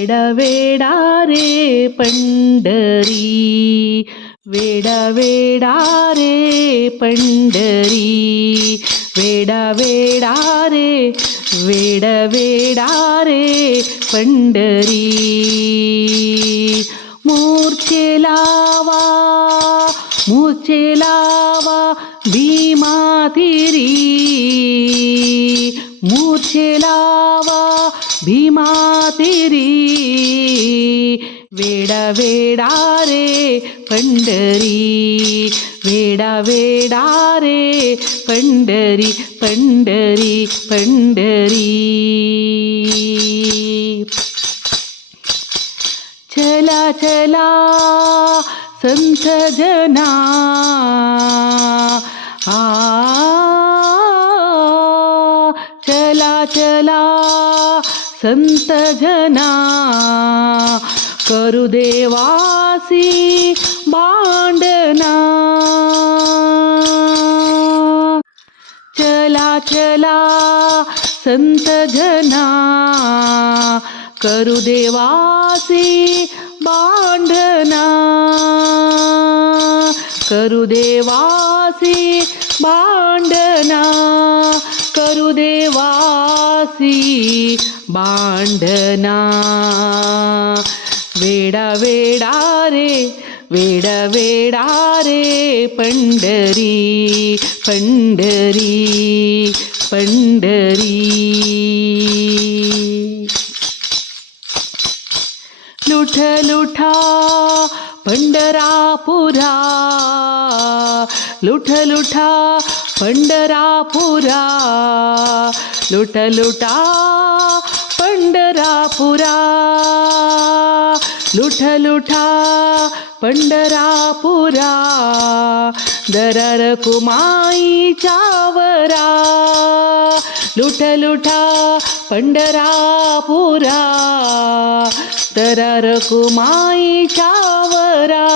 वेडा वेडा रे पंढरी, वेडा वेडा रे पंढरी, वेडा वेडा रे, वेडा वेडा रे पंढरी. मूर्छेला वा भीमातिरी, मूर्छेला वा भीमातिरी. वेडा वेडा रे पंढरी, वेडा वेडा रे पंढरी, पंढरी पंढरी. चला चला संत जना, चला चला संत जना, करू देवासी भांडना. चला चला संत जना, करू देवासी भांडना, करू देवासी भांडना, करू देवासी भांडना. वेडा वेडा रे, वेडा वेडा रे पंढरी, पंढरी पंढरी. लुठ लुठा पंढरापुरा, लुठ लुठा पंढरापुरा, लुठ लुठा पंढरापुरा, लुठ लुठा पंढरापुरा. दरर कुमाईच्या वरा, लुठ लुठा पंढरापुरा, दरर कुमाईच्या वरा,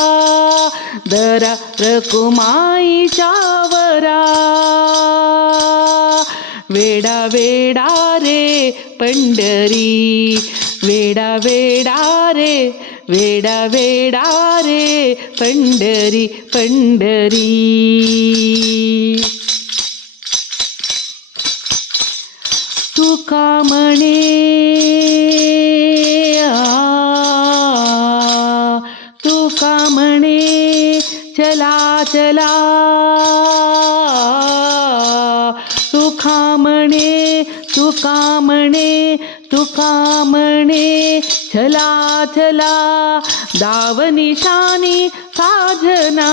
दरर कुमाईच्या वरा. वेडा वेडा रे पंढरी, वेडा वेडा रे, वेडा वेडा रे पंढरी, पंढरी. तुका म्हणे तुका म्हणे चला चला, तुका म्हणे, तुका म्हणे, तुका म्हणे चला चला दावनिशानी साजना.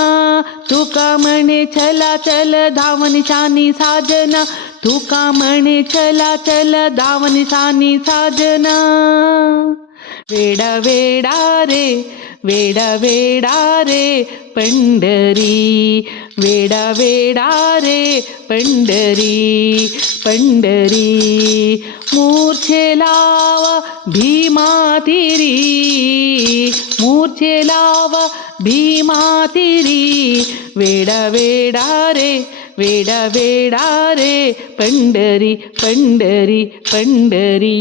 तुका म्हणे चला चल दावनिशानी साजना, तुका म्हणे चला चल दावनिशानी साजना. वेडा वेडा रे, वेडा वेडा रे पंढरी, वेडा वेडा रे पंढरी, पंढरी. मूर्छेला वा भीमातिरी, मूर्छेला वा भीमातिरी. वेडा वेडा रे, वेडा वेडा रे पंढरी, पंढरी पंढरी.